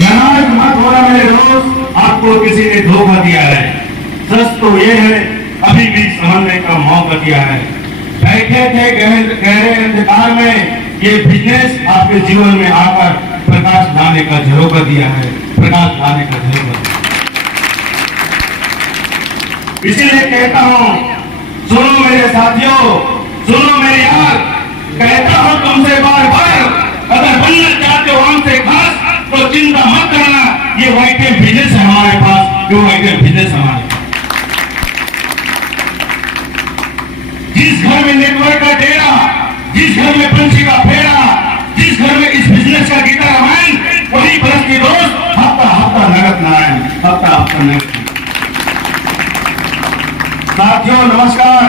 नाराज मत होना मेरे दोस्त, आपको किसी ने धोखा दिया है। सच तो ये है अभी भी समझने का मौका दिया है। बैठे थे गहरे अंधकार में, ये बिजनेस आपके जीवन में आकर प्रकाश लाने का झरोखा दिया है, प्रकाश लाने का झरोखा। इसीलिए कहता हूं, सुनो मेरे साथियों, सुनो मेरे यार, कहता हूं तुमसे बार बार, अगर बनना चाहते हो हमसे खास तो चिंता मत करना, ये वाइट बिजनेस है हमारे पास, ये वाइट बिजनेस हमारे। जिस घर में नेटवर्क का डेरा, जिस घर में पंछी का फेरा, जिस घर में इस बिजनेस का गीता रामायण, वही बरस की दोस्त हफ्ता हफ्ता नगद नारायण, हफ्ता हफ्ता नगद। साथियों नमस्कार,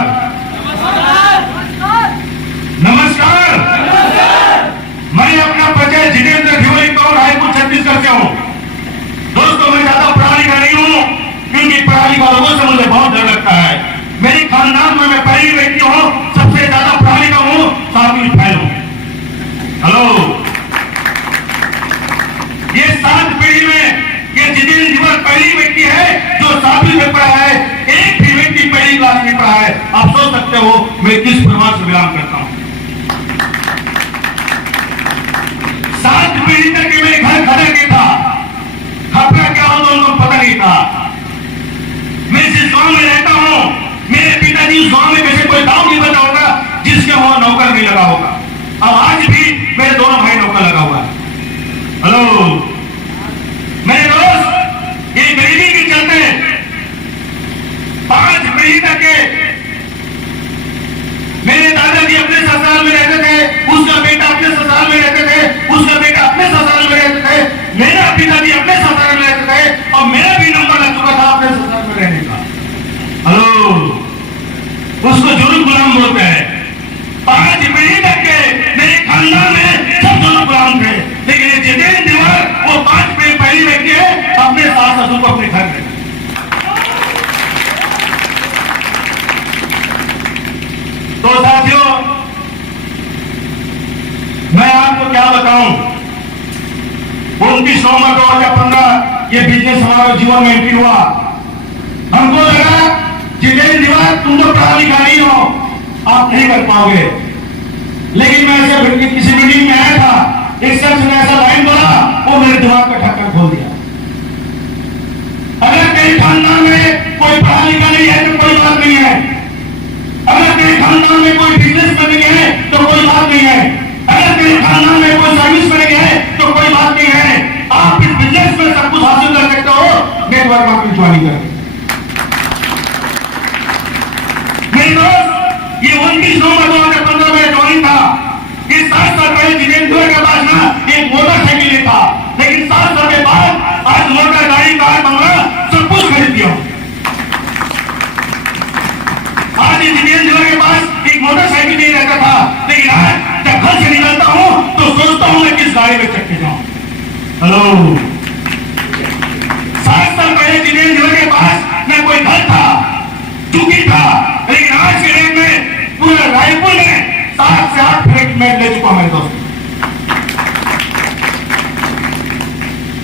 नमस्कार। मैं अपना परिचय जितेंद्र धिवरी कौर, रायपुर छत्तीसगढ़ से हूँ। दोस्तों मैं ज्यादा पढ़ाई का नहीं हूँ, क्योंकि पढ़ाई का लोगों से मुझे बहुत डर लगता है। मेरे खानदान में मैं पहली व्यक्ति हूँ, सबसे ज्यादा पढ़ाई का हूँ, सातवीं फेल हूँ। हेलो, ये 7 पीढ़ी में ये जितेंद्र धिवरी पहली व्यक्ति है जो 7वीं में पढ़ा है, एक भी व्यक्ति पहली क्लास में पढ़ा है। आप सोच सकते हो मैं किस परिवार से बिलोंग करता हूँ। 7 पीढ़ी तक मेरे घर खड़ा नहीं था, खपरा क्या हो तो उनको पता नहीं था। मैं जिस गांव में रहता हूँ, मेरे पिताजी उस गांव में कैसे कोई गांव नहीं बना होगा जिसके वहां नौकर नहीं लगा होगा। अब आज भी मेरे दोनों भाई नौकर लगा हुआ है। हेलो मेरे दोस्त, ये गरीबी के चलते 5 पीढ़ी तक के मेरे दादाजी अपने ससुराल में रहते थे, उसका बेटा अपने ससुराल में रहते थे, उसका बेटा अपने ससुराल में रहते थे, मेरा पिताजी अपने ससुराल में रहते थे, और मेरा भी नंबर लग चुका था अपने ससुराल में रहने का। हेलो, उसको जुर्म गुलाम बोलते हैं। 5 पीढ़ी तक के मेरे खानदान में सब जुर्म गुलाम थे, लेकिन ये जितेंद्र धिवरी वो 5 पीढ़ी पहली व्यक्ति है अपने सास ससुर को अपने घर में। तो साथियों मैं आपको क्या बताऊं, 29 नवंबर 2015 ये बिजनेस हमारे जीवन में एंट्री हुआ। हमको लगा जितेंद्र धिवरी तुम तो पढ़ा लिखा नहीं हो, आप नहीं कर पाओगे। लेकिन मैं ऐसे किसी मीटिंग में आया था, एक शख्स ने ऐसा लाइन बोला, वो मेरे दिमाग का ढक्कन खोल दिया। अगर तेरे खानदान में कोई पढ़ा लिखा नहीं है तो कोई बात नहीं है, अगर तेरे खानदान में कोई बिजनेस करने है तो कोई बात नहीं है, अगर तेरे खानदान में कोई सर्विस करने है तो कोई बात नहीं है। आप इस बिजनेस में सब कुछ हासिल कर सकते हो नेटवर्क मार्केटिंग ज्वाइन करके। मेरे दोस्त, ये 29 नवंबर 2015 में ज्वाइन था। ये 7 साल पहले जितेंद्र धिवरी के पास ना एक मोटरसाइकिल था, लेकिन 7 साल के बाद आज मोटर गाड़ी कार बंगला सब कुछ खरीद दिया। आज जितेंद्र धिवरी के पास एक मोटरसाइकिल नहीं रहता था, लेकिन आज जब घर से निकलता हूं तो सोचता हूं मैं किस गाड़ी में चढ़ के जाऊं। हेलो, 7 साल पहले जितेंद्र धिवरी के पास न कोई घर था, दुखी था, लेकिन आज के डेट में पूरे रायपुर में 7 से 8 फ्लैट मैं ले चुका मेरे दोस्त।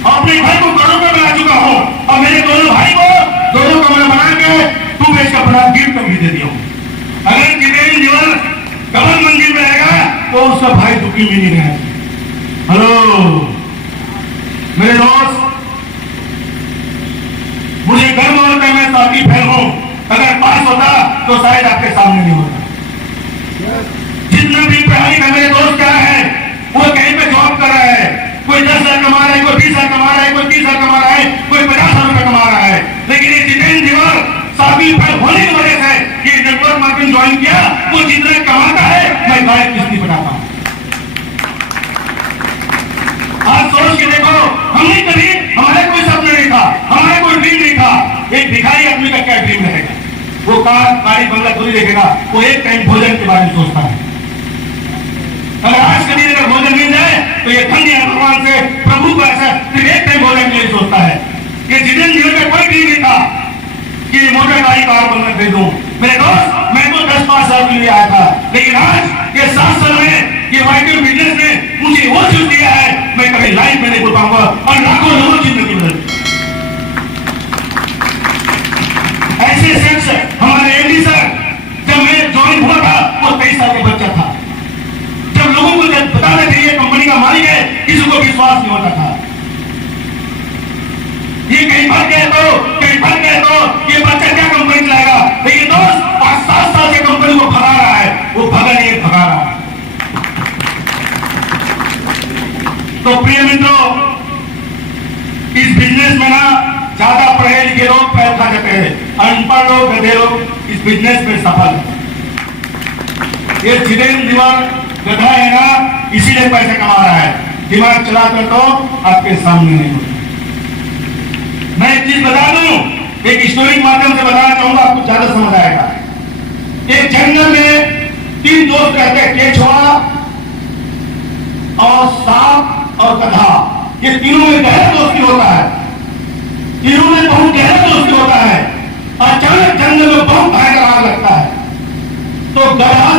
अपने घर को करोड़ में बना चुका हूं, और मेरे दोनों भाई को दोनों कमरे बना के 2 बीएच का बड़ा गिफ्ट भी दे दिया हूं। अगर जितेंद्र धिवरी कमल मंदिर में रहेगा तो उसका भाई दुखी भी नहीं रहेगा। हेलो मेरे दोस्त, मुझे गर्व होता है मैं 7वीं फेल हूं, अगर पास होता तो शायद आपके सामने नहीं होता। जितना भी पढ़ाई का मेरे दोस्त क्या है, वो कहीं पे जॉब कर रहा है, कोई 10 हजार कमा रहा है, कोई 20 हजार कमा रहा है, कोई 30 हजार कमा रहा है, कोई 50 हजार रुपए कमा रहा है। लेकिन ये जितेंद्र धिवरी 7वीं फेल होने की वजह से ये नेटवर्क मार्केटिंग ज्वाइन किया। वो जितना कमाता है मैं गायब किस्ती बनाता हूं। आज सोच के देखो, हमने कभी हमारे कोई सपना नहीं था, हमारे कोई ड्रीम नहीं था। एक भिखारी आदमी का क्या ड्रीम रहेगा, वो कार गाड़ी बंगला थोड़ी देखेगा, वो एक टाइम भोजन के बारे में सोचता है। अगर आज कभी अगर भोजन मिल जाए तो ये धन्य है भगवान से, प्रभु को ऐसा सिर्फ एक टाइम भोजन के लिए सोचता है। ये जितेंद्र धिवरी का कोई ड्रीम नहीं था कि मोटर गाड़ी कार बंगला खरीदूं। मेरे दोस्त, मैं तो 10-5 साल के लिए आया था, लेकिन आज ये 7 साल में ये वाइटल बिजनेस ने मुझे वो चीज दिया है मैं कभी लाइफ में नहीं भूल पाऊंगा। और लाखों महिला मारी गए, किसी को विश्वास नहीं होता था। ये कहीं फंस गए तो ये बच्चा क्या कंपनी चलाएगा? लेकिन दोस्त 5-7 साल से कंपनी को भगा रहा है, वो भगा रहा है। तो प्रिय मित्रों, इस बिजनेस में ना ज्यादा पढ़े लिखे लोग पैर खा जाते हैं, अनपढ़ लोग, गधे लोग इस बिजनेस में सफल है। ये जितेंद्र दिवार गधा है ना, इसीलिए पैसे कमा रहा है। दिमाग चलाकर तो आपके सामने नहीं होता। मैं एक चीज बता दूं, एक स्टोरी के माध्यम से बताना चाहूंगा, आपको ज्यादा समझ आएगा। एक जंगल में 3 दोस्त रहते हैं, केचुआ और सांप और गधा। ये तीनों में गहरा दोस्ती होता है, तीनों में बहुत गहरा दोस्ती होता है। अचानक जंगल में बहुत भयंकर आग लगता है, तो गधा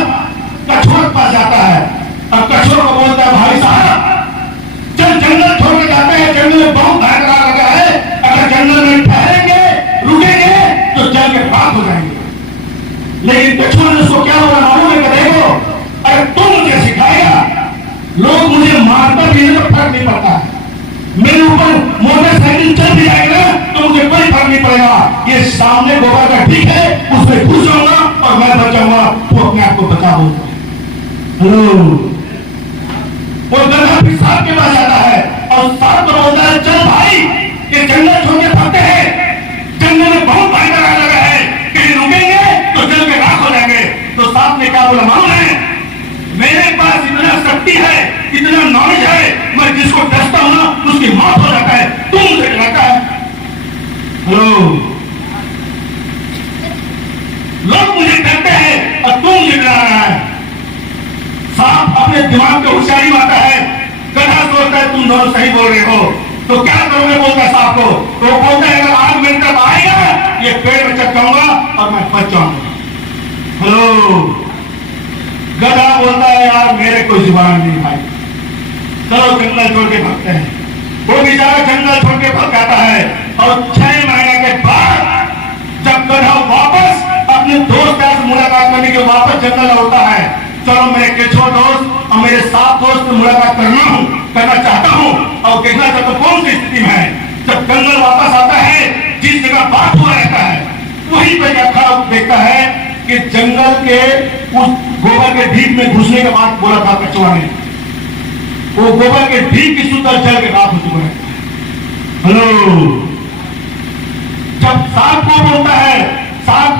कछुआ के पास जाता है। अब कछुआ को बोलता है, भाई साहब चल जंगल छोड़ के जाते हैं, जंगल में बहुत भयंकर आग लगा है, अगर जंगल में ठहरेंगे, रुकेंगे तो जल के राख हो जाएंगे। लेकिन कछुआ ने उसको क्या बोला मालूम है? देखो, अगर तू मुझे सिखाएगा, लोग मुझे मारता भी है तो फर्क नहीं पड़ता है, मेरे ऊपर मोटरसाइकिल चल भी जाएगा तो मुझे कोई फर्क नहीं पड़ेगा। ये सामने गोबर का ठीक है, उसमें घुस जाऊंगा और मैं बच जाऊंगा, तो अपने आप को बचा बोलता है। हेलो, वो गधा फिर सांप के पास जाता है और सांप को बोलता है, चल भाई ये जंगल छोड़ के भागते हैं, जंगल में बहुत भयंकर आग लगा है, कहीं रुकेंगे तो जल के राख हो जाएंगे। तो सांप ने क्या बोला मालूम है? मेरे पास इतना शक्ति है, इतना नॉलेज है, मैं जिसको डसता हूं ना उसकी मौत हो जाता है, तुम मुझे डराता है। हेलो, लोग मुझे डरते हैं और तुम मुझे डरा रहा है। सांप अपने दिमाग में होशियारी मारता है, गधा सोचता है तुम दोनों सही बोल रहे हो, तो क्या करोगे? बोलता है सांप को, तो बोलता है अगर आग मेरे तरफ आएगा, ये पेड़ में चढ़ जाऊंगा और मैं बच जाऊंगा। हेलो, गधा बोलता है यार मेरे कोई जुबान नहीं भाई, चलो जंगल छोड़ के भागते हैं। वो बेचारा जंगल छोड़ के भाग जाता है और 6 महीने के बाद जब गधा वापस अपने दोस्त से मुलाकात करने के वापस जंगल लौटता है, चलो मेरे केचुआ दोस्त और मेरे सांप दोस्त से मुलाकात करना चाहता हूं और देखना चाहता हूं कौन सी स्थिति में है। जब जंगल वापस आता है, जिस जगह बात हुआ रहता है, वहीं पर खड़ा देखता है कि जंगल के उस गोबर के ढीक में घुसने के बाद बोला था कछुआ ने, वो गोबर के ढीक की सुंदर जल के रात हो चुका है। हेलो, जब सांप को बोलता है, सांप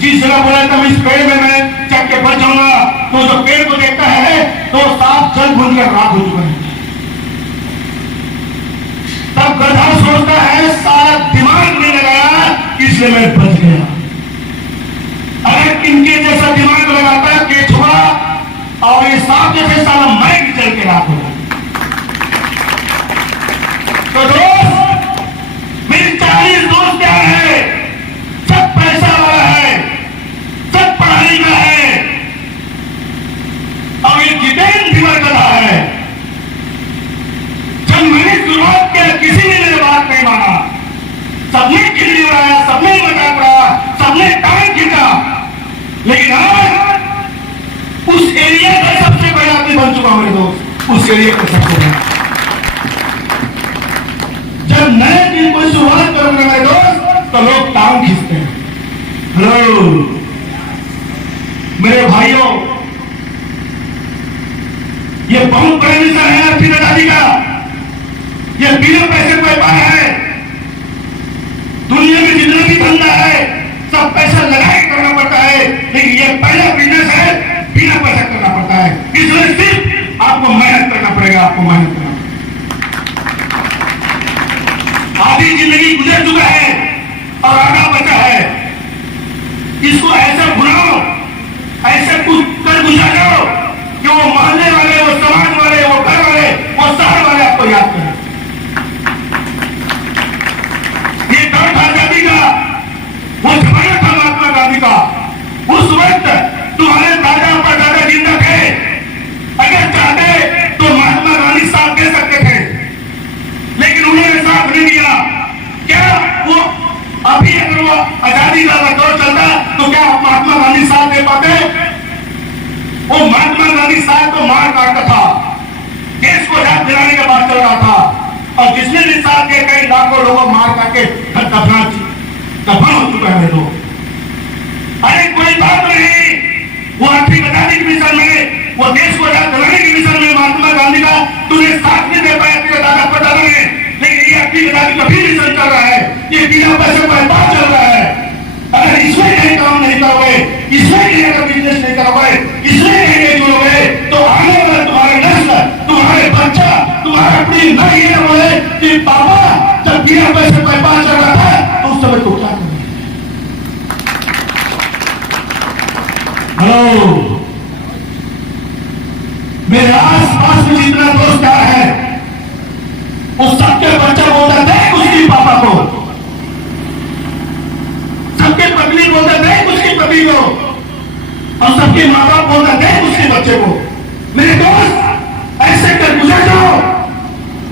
जिस जगह बोला था इस पेड़ में मैं चढ़ के बच जाऊंगा, तो जो पेड़ को देखता है तो सांप जल भून कर रात हो चुका है। तब गधा सोचता है सारा दिमाग में लगाया इसलिए मैं बच गया। अगर इनके जैसा दिमाग लगाता केचुआ और ये सांप जैसे साला मैं भी चल के रात हो जाता। तो दोस्त, मेरे 40 दोस्त क्या है, सब पैसा वाला है, सब पढ़ाई का है, और ये जितेंद्र दिवार गधा है। जब मैंने शुरुआत किया किसी ने मेरी बात नहीं माना, सबने खिल्ली उड़ाया, सबने मजाक उड़ाया, सबने टांग खींचा, लेकिन आज उस एरिया का सबसे बड़ा आदमी बन चुका मेरे दोस्त, उस एरिया का सबसे बड़ा। जब नए दिन को शुरुआत करोगे मेरे दोस्त तो लोग टांग खींचते हैं। हेलो मेरे भाइयों, ये बहुत बड़ा मिशन है आपकी दादी का, ये बिना पैसे को व्यापार है। दुनिया में जितना भी धंधा है सब पैसा लगा के करना पड़ता है, लेकिन ये पहला बिजनेस है बिना पैसा करना पड़ता है, इसलिए सिर्फ आपको मेहनत करना पड़ेगा, आपको मेहनत करना पड़ेगा। आधी जिंदगी गुजर चुका है और आधा बचा है, इसको ऐसे भुनाओ, ऐसे कुछ कर गुजर जाओ कि वो मोहल्ले वाले, वो समाज वाले, वो घर वाले, वो शहर वाले आपको याद करें। ये दौर था आजादी का, वो जमाना था महात्मा गांधी का। उस वक्त तुम्हारे दादा परदादा जिंदा थे, अगर चाहते तो महात्मा गांधी साहब के हुआ मार करके दफन हो चुका है। तो अरे कोई बात नहीं, वो 8वीं आजादी की मिशन में, वो देश को आजाद कराने की मिशन में महात्मा गांधी का तुझे साथ नहीं दे पाया तेरे दादा परदादा ने, लेकिन ये 8वीं आजादी का भी मिशन चल रहा है, ये बिना पैसे का व्यापार चल रहा है। अगर इसमें कहीं काम नहीं करोगे, इसमें कहीं अगर बिजनेस नहीं करोगे, इसमें कहीं नहीं जुड़ोगे, तो आने वाला तुम्हारे नस्ल, तुम्हारे बच्चा, तुम्हारा पीढ़ी न ये न बोले कि पापा जब बिना पैसे का व्यापार चल रहा था तो उस समय तो क्या करें। हेलो, मेरे आस पास में जितना दोस्त आ है उस सबके बच्चा बोलता देख उसकी पापा को, सबके पत्नी बोलता देख उसकी पति को, और सबके माँ बाप बोलता देख उसके बच्चे को। मेरे दोस्त ऐसे कर गुजर जाओ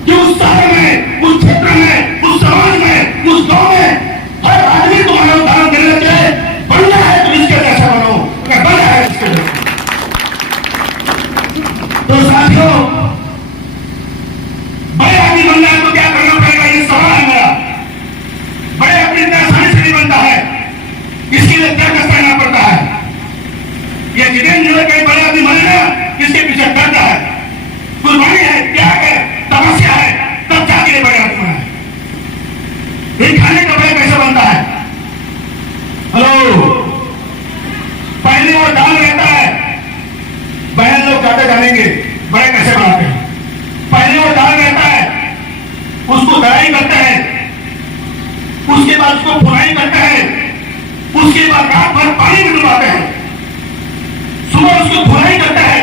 कि उस शहर में, उस क्षेत्र में, उस समाज में, उस गांव में हर आदमी तुम्हारा उदाहरण देने लग जाए, बनना है तो इसके जैसा बनो, बनना है इसके जैसा। तो साथियों, बड़े आदमी बनना है तो क्या करना पड़ेगा, ये सवाल है मेरा। बड़े आदमी इतना आसानी से नहीं बनता है, इसके लिए क्या करना पड़ता है। ये जितेंद्र कई बड़े आदमी बने ना, इसके पीछे दर्द है, कुर्बानी है, त्याग है, तपस्या है, तब जाके बड़े आदमी बना है। खाने का बड़ा कैसे बनता है। हेलो, पहले वो दाल रहता है, बहन लोग ज्यादा जानेंगे बड़े कैसे बनाते हैं। पहले वो दाल रहता है, उसको गढ़ाई करते हैं, उसके बाद उसको फुलाई करते हैं, उसके बाद रात भर पानी में डुबाते हैं, सुबह उसको फुलाई करते हैं,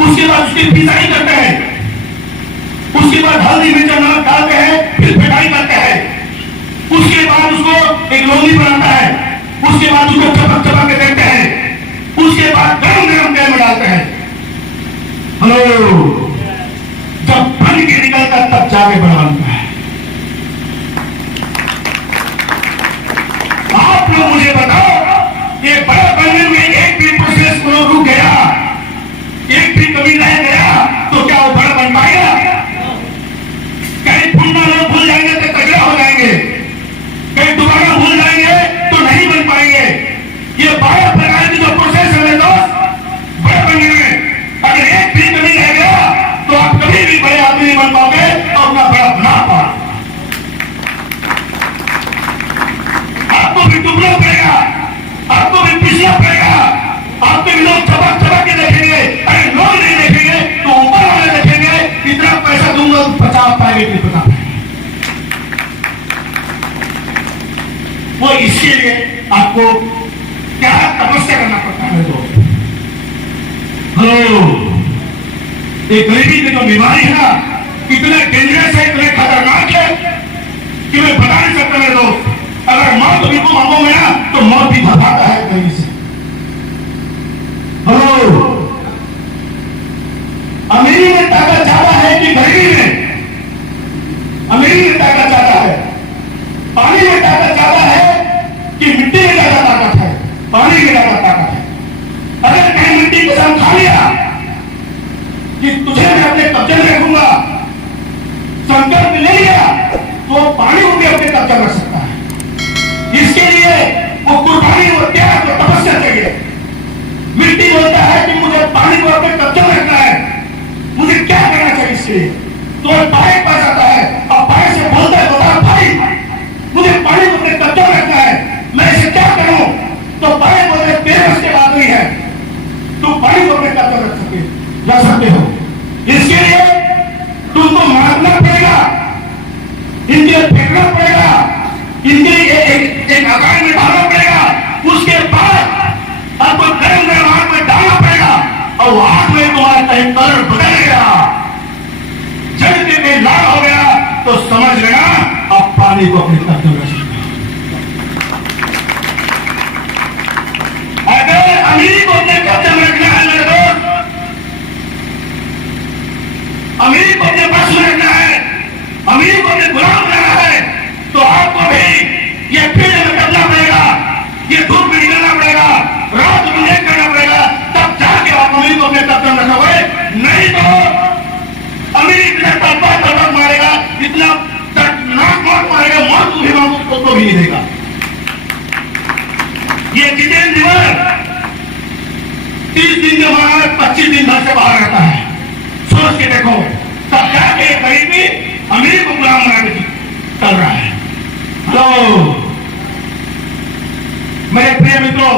उसके बाद उसकी पिसाई करते हैं, उसके बाद हल्दी मिर्च नमक डालते हैं, फिर पिटाई करते हैं, उसके बाद उसको एक लोनी बनाता है, उसके बाद उसको चपक चपक के देखते हैं, उसके बाद गरम गरम तेल में डालते हैं। हेलो, जब बन के निकलता तब जाके बनाता है। आप लोग मुझे बताओ, ये बड़ा बनने में एक भी प्रोसेस को रुक गया, एक भी कमी रह गया तो क्या वो बड़ा बन पाएगा। कहीं पुण्य लोग भूल जाएंगे तो कचरा हो जाएंगे, कहीं दोबारा भूल जाएंगे तो नहीं बन पाएंगे। ये 12 प्रकार की जो प्रोसेस है दोस्त बड़े बनने में, अगर एक भी कमी रह गया तो आप कभी भी बड़े आदमी नहीं बन पाओगे और अपना बड़ा बना पाओगे। आपको भी डूबना पड़ेगा, आपको भी पिसना पड़ेगा, आपके भी लोग चबक चबक के देखेंगे, अरे लोग नहीं देखेंगे तो ऊपर वाले देखेंगे, इतना पैसा दूंगा तो बचा पाएंगे कि बचा पाएंगे। वो इसके लिए आपको क्या तपस्या करना पड़ता है दोस्त। हेलो, ये गरीबी की जो बीमारी है ना, इतने डेंजरस है, इतने खतरनाक है कि मैं बता नहीं सकता मेरे दोस्त। अगर मौत भी को मांगोगे ना तो मौत भी भगाता है कहीं से। हेलो, अमीरी में ताकत ज्यादा है कि गरीबी में। अमीरी में ताकत ज्यादा है, पानी में ताकत ज्यादा है कि मिट्टी में ज्यादा ताकत है। पानी में ज्यादा ताकत है। अगर कहीं मिट्टी के साथ खा लिया कि तुझे मैं अपने कब्जे में रखूंगा, संकल्प ले लिया तो पानी को भी अपने कब्जा कर सकता है। इसके लिए वो कुर्बानी, वो त्याग, वो तपस्या चाहिए। मिट्टी बोलता है कि मुझे पानी को अपने कब्जा में रखना है, मुझे क्या करना चाहिए इसके लिए। तो पाए पास आता है और पाए से बोलता है बता भाई मुझे पानी को अपने कब्जा में रखना है, मैं इसे क्या करूं। तो पाए बोलते तेरे बस के बात नहीं है, तू पानी को अपने कब्जा रख सकते हो। इसके लिए तुमको मारना पड़ेगा, इनके फेंकना पड़ेगा, इनके एक आकार में डालना पड़ेगा, उसके बाद आपको गरम गरम आग में डालना पड़ेगा और आग में तुम्हारा कहीं कलर बदल गया, जल के कहीं लाल हो गया तो समझ लेना अब पानी को अपने कब्जे में रख सकते हो। अगर अमीरी को अपने कब्जे में रखना है मेरे दोस्त, अमीरी को अपने पास में रखना है, अमीरी को अपने गुलाम बनाना है, तो आपको भी ये फील्ड में करना पड़ेगा, ये धूप में निकलना पड़ेगा, रात में नहीं करना पड़ेगा, तब जाके आप अमीरी को अपने कब्जे में रखोगे। नहीं तो अमीरी इतना तड़पा तड़प मारेगा, इतना दर्दनाक देखो, तब जाके गरीबी अमीर को गुलाम बना के चल रहा है। हेलो मेरे प्रिय मित्रों,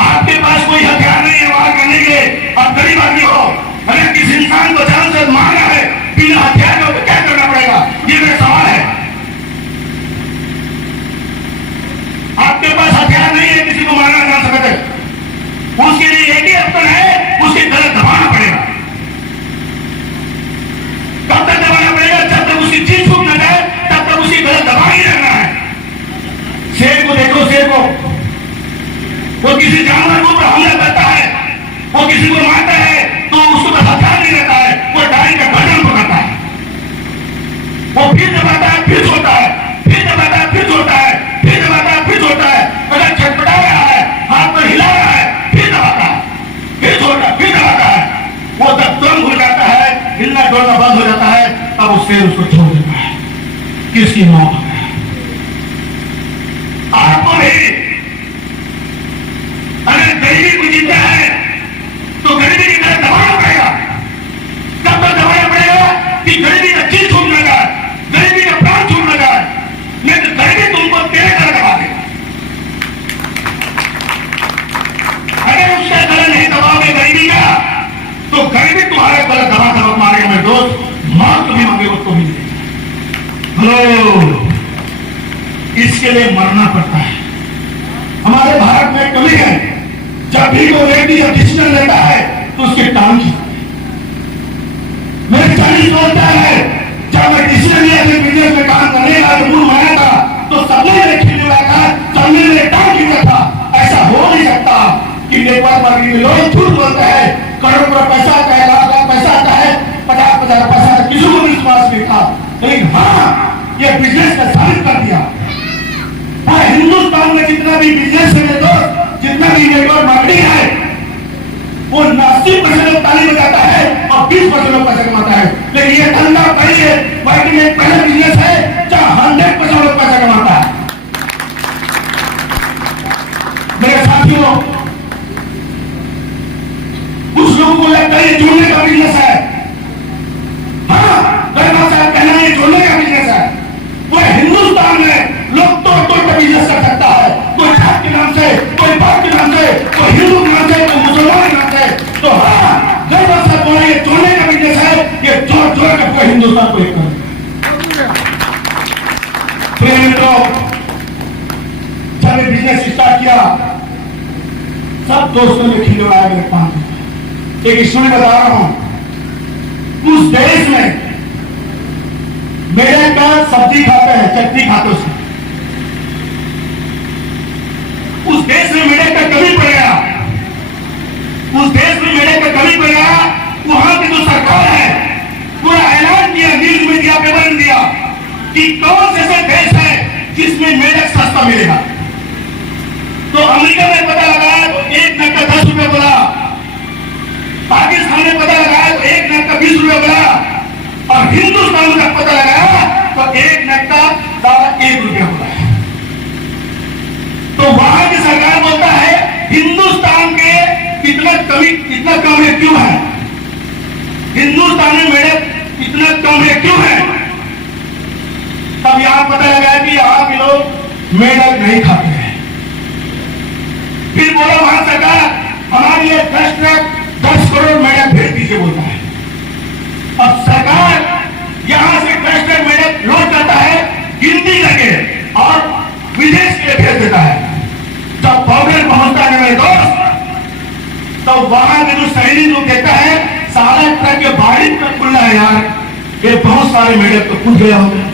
आपके पास कोई हथियार नहीं है वार करने के लिए, और गरीब आदमी हो, अगर किसी इंसान को जान से मारना है बिना हथियार के, तो क्या करना पड़ेगा? ये मेरा सवाल है। आपके पास हथियार नहीं है किसी को मारना जान सकते, उसके लिए एक ही ऑप्शन है, उसके गले दबाना पड़ेगा। कब तक दबाना पड़ेगा? जब तक उसकी चीज छूट न जाए तब तक उसकी गले दबा ही रहना है। शेर को देखो, शेर को, वो किसी जानवर को हमला करता है, वो किसी को मारता है तो उसके पास हथियार नहीं रहता है, वो डाली का गर्दन पकड़ता है, वो फिर दबाता है, फिर छोड़ता है, फिर दबाता है, फिर छोड़ता है, फिर दबाता है, फिर छोड़ता है। अगर छटपटा रहा है, हाथ पर हिला रहा है, फिर दबाता है, फिर छोड़ता है, फिर दबाता है। वो जब तुरंत घुल जाता है, हिलना डोलना बंद हो जाता है, तब उस शेर उसको छोड़ देता है। किसकी मौत है? आपको भी अगर गरीबी को जीतना है तो गरीबी की तरह दबाना पड़ेगा। कब तक दबाना पड़ेगा? कि गरीबी का चीज छूट न जाए, गरीबी का प्राण छूट न जाए, नहीं तो गरीबी तुमको तेरे तरह दबा देगा। अगर उसका गला नहीं दबाओगे गरीबी का, तो गरीबी तुम्हारे गला दबा दबा मारेगा। मेरे दोस्त, मौत तुम्हें मांगे वो तो मिलेगा। हेलो, इसके लिए मरना पड़ता है। हमारे भारत में कमी है, जब भी कोई व्यक्ति जब डिसीजन लेता है तो उसके टांग खींचते हैं। मेरे चालीस बोलता है, जब मैं डिसीजन लिया था बिजनेस में काम करने का, मूड बनाया था, तो सबने मेरे खींचे हुआ था, सबने मेरे टांग खींचा था। ऐसा हो नहीं सकता कि नेटवर्क मार्केटिंग में लोग झूठ बोलते हैं, करोड़ पैसा आता है, लाख लाख पैसा आता है, 50,000 पैसा, किसी को भी विश्वास नहीं था। लेकिन हाँ, ये बिजनेस का साबित कर दिया। हिंदुस्तान में जितना भी बिजनेस है मेरे दोस्त, जितना भी नेटवर्क मार्केटिंग है, वो 80% लोग ताली बजाता है और 20% लोग पैसा कमाता है। लेकिन ये धंधा पहले मार्केटिंग एक पहला बिजनेस है जहां 100% लोग पैसा कमाता है। मेरे साथियों, कुछ लोगों को लगता है ये जोड़ने का बिजनेस है। हाँ, कहना है जोड़ने का बिजनेस है। वो हिंदुस्तान में लोग तोड़ का बिजनेस कर सकता है, कोई जात के नाम से, कोई बात के नाम से, कोई हिंदू के नाम से, कोई मुसलमान के नाम से। तो हाँ, गर्व से बोला ये जोड़ने का बिजनेस है, ये जोड़ जोड़ के पूरे हिंदुस्तान को एक कर। प्रिय मित्रों, जब बिजनेस स्टार्ट किया, सब दोस्तों ने खिलवाया मेरे पास। एक स्टोरी बता रहा हूं। उस देश में मेढक का सब्जी खाते हैं, चटनी खाते उसमें। उस देश में मेढक का कमी पड़ गया, उस देश में मेढक का कमी पड़ गया। वहां की जो सरकार है, पूरा ऐलान किया, न्यूज मीडिया पेपर दिया कि कौन से ऐसे देश है जिसमें मेढक सस्ता मिलेगा। तो अमेरिका में पता लगाया तो एक नग का 10 रुपये बोला, पाकिस्तान में पता लगाया तो एक नग का 20 रुपये बोला, और हिंदुस्तान का पता लगाया तो एक नग का 1 रुपया बोला। तो वहां की सरकार बोलता है हिंदुस्तान के इतना कम है क्यों है, हिंदुस्तान में मेढक इतना कम है क्यों है। तब यहां पता लगा कि यहां के लोग मेढक नहीं खाते हैं। फिर बोला वहां सरकार हमारे लिए 10 करोड़ मेढक भेज दीजिए बोलता है। अब सरकार यहां से 10 करोड़ मेढक लोड करता है, गिनती करके और विदेश के लिए भेज देता है। जब पाउडर पहुंचता है मेरे दोस्त, तो वहां के जो सैनिक लोग कहता है सारा ट्रक के बाड़ी तक खुला है यार, ये बहुत सारे मेढक तो खुल गया होगा।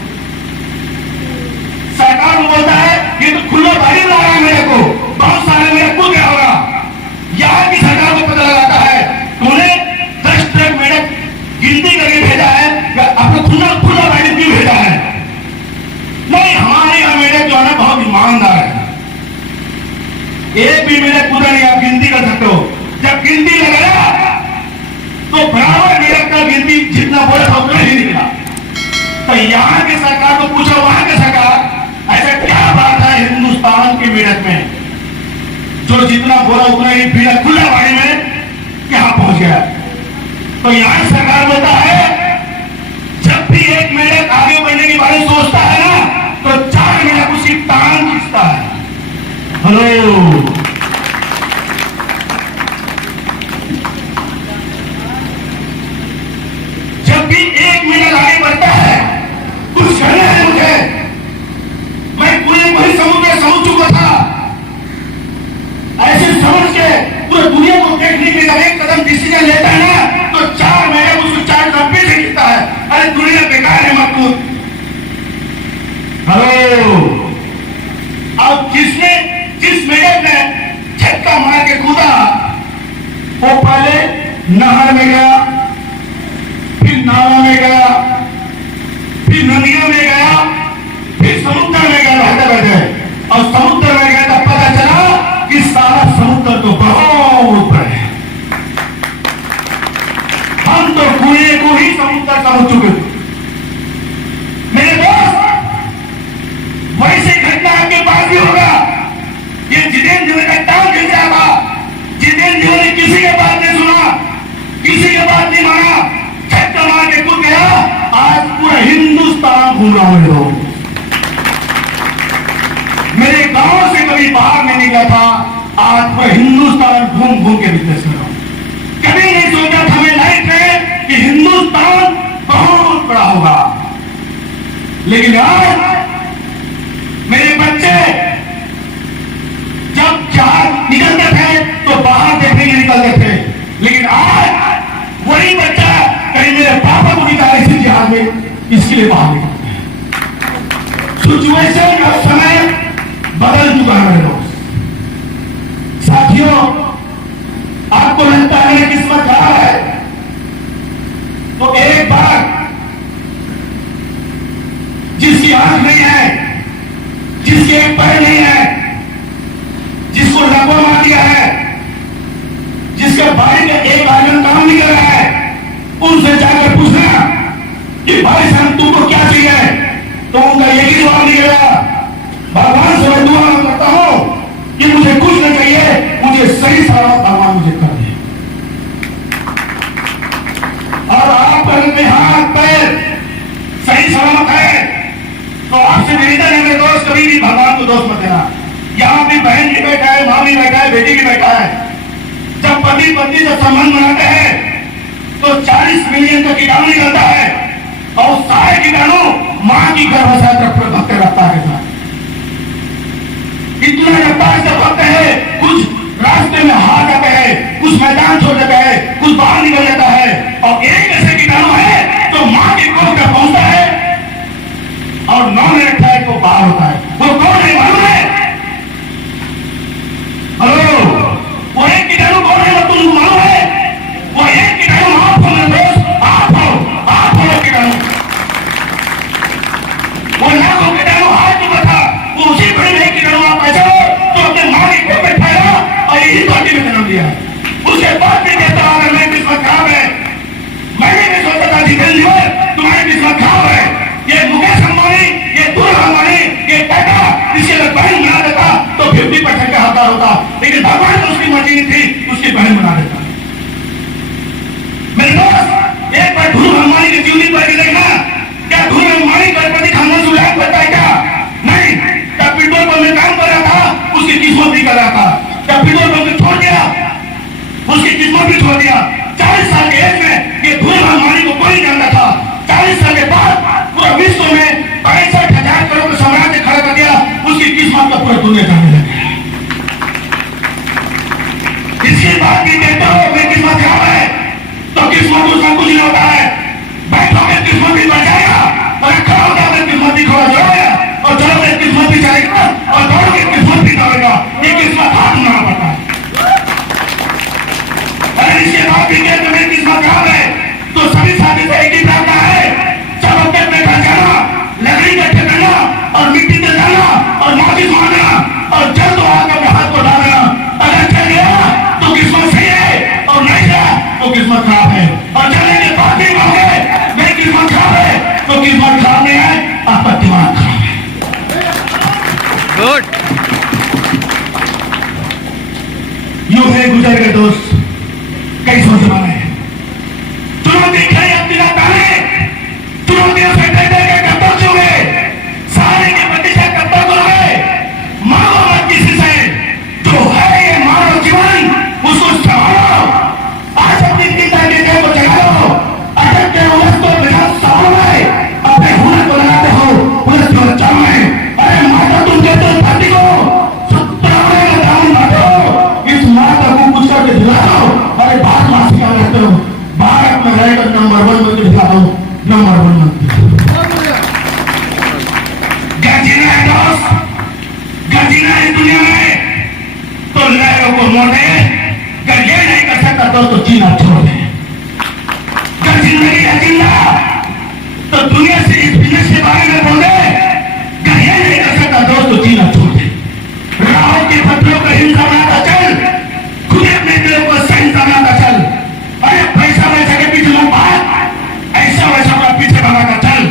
सरकार को बोलता है ये तो खुला बाड़ी ला रहा है मेरे को, बहुत सारे मेढक खुल गया होगा। यहाँ की सरकार को पता लगाता है तूने 10 ट्रक मेढक गिनती करके भेजा है या अपना खुला बाड़ी क्यों भेजा है। नहीं, हमारे यहाँ मेढक जो है ना बहुत ईमानदार है, एक भी मेढक पूरा नहीं, आप गिनती कर सकते हो। जब गिनती लगाया तो बराबर मेढक का गिनती जितना बोला था उतना ही निकला। तो यहाँ की सरकार को पूछा, वहां की सरकार ऐसा क्या बात है हिंदुस्तान के मेढक में जो जितना बोला उतना ही मेढक खुला बाड़ी में यहाँ पहुंच गया। तो यहां सरकार बोलता है जब भी एक मेढक आगे बढ़ने के बारे में सोचता है ना, तो 4 मेढक उसकी टांग खींचता है। हेलो, जब भी एक मेढक आगे बढ़ता है, कुछ करना है मुझे, मैं पूरे समुद्र समझ चुका था, ऐसे समझ के पूरी दुनिया को देखने के लिए एक कदम डिसीजन लेता है ना, तो 4 मेढक उसको 4 कदम पीछे खींचता है। अरे दुनिया बेकार है, मत कूद। हेलो, अब जिस मेढक ने झटका मार के कूदा, वो पहले नहर में गया, फिर नाला में गया, फिर नदियों में गया, फिर समुद्र में गया बहते बहते, और समुद्र में गया तब पता चला कि सारा समुद्र तो बहुत ऊपर है। हम तो कुएं को ही समुद्र समझ चुके थे। मेरे दोस्त, वैसे घटना आपके पास भी होगा। ये जितेंद्र जी का टांग खींचा था, जितेंद्र जी ने किसी के बात नहीं सुना, किसी के बात नहीं माना, झटका मार के कूद गया। आज पूरा हिंदुस्तान घूम रहा हूं लोग। मेरे गांव से कभी बाहर नहीं निकला था, आज पूरा हिंदुस्तान घूम घूम के बिजनेस कर रहा हूं। कभी नहीं सोचा था मैं लाइफ में कि हिंदुस्तान बहुत बड़ा होगा, लेकिन आज मेरे बच्चे जब जहाज निकलते थे तो बाहर देखने के निकलते थे, लेकिन आज वही बच्चा कहीं मेरे पापा को निकाले इसी जहाज में, इसके लिए बाहर निकलते हैं। सिचुएशन और समय बदल चुका है मेरे दोस्त। साथियों, आपको लगता है मेरी किस्मत खराब है, तो एक बार जिसकी आंख नहीं है, जिसके एक पैर नहीं है, जिसको लकवा मार दिया है, जिसके बारी का एक आंगन काम नहीं कर रहा है, उनसे जाकर पूछना कि भाई साहब तुमको क्या चाहिए, तो उनका एक ही जवाब निकलेगा, भगवान से मैं दुआ करता हूं कि मुझे कुछ नहीं चाहिए, मुझे सही सलामत भगवान मुझे कर दे। और आप अगर हाथ पैर सही सलामत है तो आपसे निवेदन है मेरे दोस्त, कभी भी भगवान को दोस्त मत देना। यहां भी बहन भी बैठा है, माँ भी बैठा है, बेटी भी बैठा है। जब पति पत्नी से संबंध बनाते हैं तो 40 मिलियन का कीटाणु निकलता है, और सारे कीटाणु मां की गर्भाशय तक भगते रफ्तार के साथ इतना रफ्तार से भगते हैं, कुछ रास्ते में हार जाते हैं, कुछ मैदान छोड़ देता है, कुछ बाहर निकल जाता है, और एक ऐसे कीटाणु है तो मां की गोद में पहुंचता है और 9 मिनट है तो बाहर होता है। वो कौन है मालूम है? हेलो, वो एक कीटाणु कौन है तुमको मालूम है? वो एक कीटाणु आप हो मेरे दोस्त, आप हो कीटाणु। वो लाखों कीटाणु हार चुका था, वो उसी बड़े में एक कीटाणु आप ऐसा हो तो अपने मां की गोद में ठहरा और यही पार्टी में जन्म दिया। उसके बाद भी कहता अगर मेरी किस्मत खराब है, मैंने भी सोचा था जितेंद्र जी तुम्हारी किस्मत खराब है, ये मुकेश अंबानी, ये दुर्गा अंबानी, ये टाटा, इसके अगर बहन बना देता तो 50% का हकदार होता, लेकिन भगवान को उसकी मर्जी नहीं थी, उसकी बहन बना देता। मेरे दोस्त, एक बार ध्रुव अंबानी की जीवनी पर देखना, क्या ध्रुव अंबानी गणपति खानदान से उल्लास करता है क्या? नहीं। क्या पेट्रोल पंप में काम कर रहा था, उसकी किस्मत भी कर रहा था। क्या पेट्रोल पंप में छोड़ दिया, उसकी किस्मत भी छोड़ दिया। 40 साल के एज में ये ध्रुव अंबानी को कोई जानता था, 40 साल के बाद पूरा विश्व में 65,000 करोड़ का साम्राज्य खड़ा कर दिया, उसकी किस्मत का पूरा दुनिया जाने लगा। इसके बाद भी कहता हो मेरी किस्मत खराब है, तो किस्मत उसका वन मंदिर दिखा दो, नंबर 1 मंदिर। क्या जीना है दोस्त, क्या जीना है दुनिया में, तो लहरों को मोड़े। अगर ये नहीं कर सकता तो जीना छोड़ दे। अगर जिंदगी है जिंदा तो दुनिया से इस बिजनेस के बारे में बोले। अगर ये नहीं कर सकता दोस्त तो जीना छोड़ दे। राहों के पत्थरों को हिंसा बनाता चल, खुद अपने दिलों को सहिंसा बनाता चल। अरे पैसा वैसा के पीछे मत भाग, ऐसा वैसा अपना पीछे भगाता चल।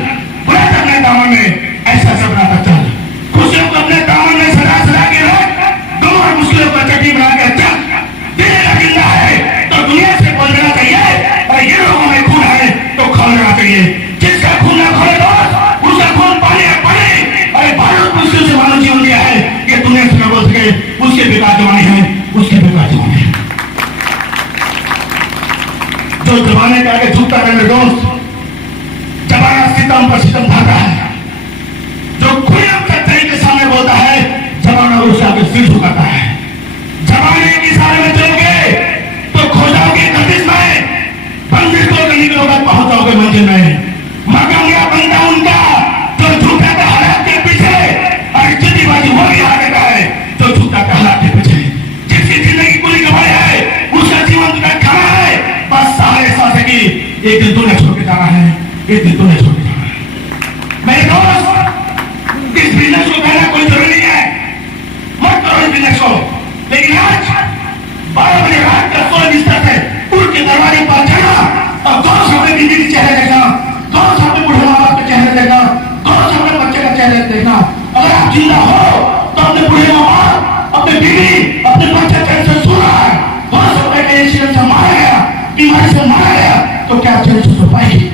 बुरा अपने दामन में ऐसा सब बनाता चल। खुशियों को अपने दामन में सजा सजा के रख, गम और मुश्किलों को चटनी बना के चल। दिल जिंदा है तो दुनिया से बोल देना चाहिए, और ये लोगों में खून है तो खोल देना चाहिए। जिसका खून ना खोले दोस्त, उसका खून पानी है पानी। अरे भारत मुश्किल से मानव जीवन दिया है, ये दुनिया से न बोल सके, उसके बेकार जवानी है, उसके बेकार जवानी है। जो जमाने के आगे झुकता रहने दोस्त, जमाना सितम पर सितम ढाता है। जो खुलेआम सच्चाई के सामने बोलता है, जमाना उसके आगे सिर झुकाता है। जमाने की सारे में चलोगे तो खो जाओगे गर्दिश में, मंजिल को निकलोगे पहुंचाओगे मंजिल में। मकामिया बनता उनका जो झूठा का हालात के पीछे, और जिद्दीबाजी वो भी हार देता है जो झूठा का हालात के पीछे। जिसकी जिंदगी पूरी गवाई है, उसका जीवन का खाना है, बस सारे सांसें की एक दिन दुनिया छोड़ के जाना है, एक दिन दुनिया छोड़ के जाना है। मेरे दोस्त, इस बिजनेस को कहना कोई जरूरी नहीं है, मत करो इस बिजनेस को। लेकिन आज 12 बजे रात का 16 बिस्तर से उड़ के दरवाजे पर जाना और कौन सा अपने बीवी के चेहरे देखना, कौन सा अपने बूढ़े माँ बाप के चेहरे देखना, कौन सा अपने बच्चे का चेहरे देखना। अगर आप जिंदा हो तो अपने बूढ़े माँ बाप, अपने बीवी, अपने बच्चे चेहरे से सो रहा है। कौन सा अपने एक्सीडेंट से मारा गया, बीमारी से मारा गया, तो क्या चेहरे से सो पाएगी?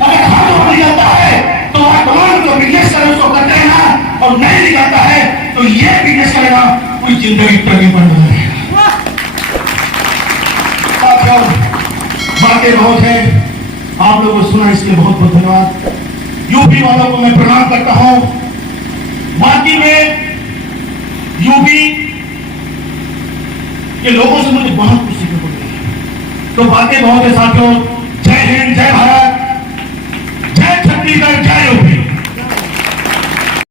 अगर हाथ में निकलता है तो वर्तमान जो बिजनेस करे उसको करते हैं ना, और नहीं निकलता है तो ये बिजनेस करेगा, पूरी जिंदगी टर्गी पर रहेगा। साथियों, बातें बहुत है, आप लोगों को सुना इसलिए बहुत बहुत धन्यवाद। यूपी वालों को मैं प्रणाम करता हूं। बाकी में यूपी के लोगों से मुझे बहुत कुछ सीखने को मिला। तो बातें बहुत है साथियों। जय हिंद, जय भारत, जय छत्तीसगढ़, जय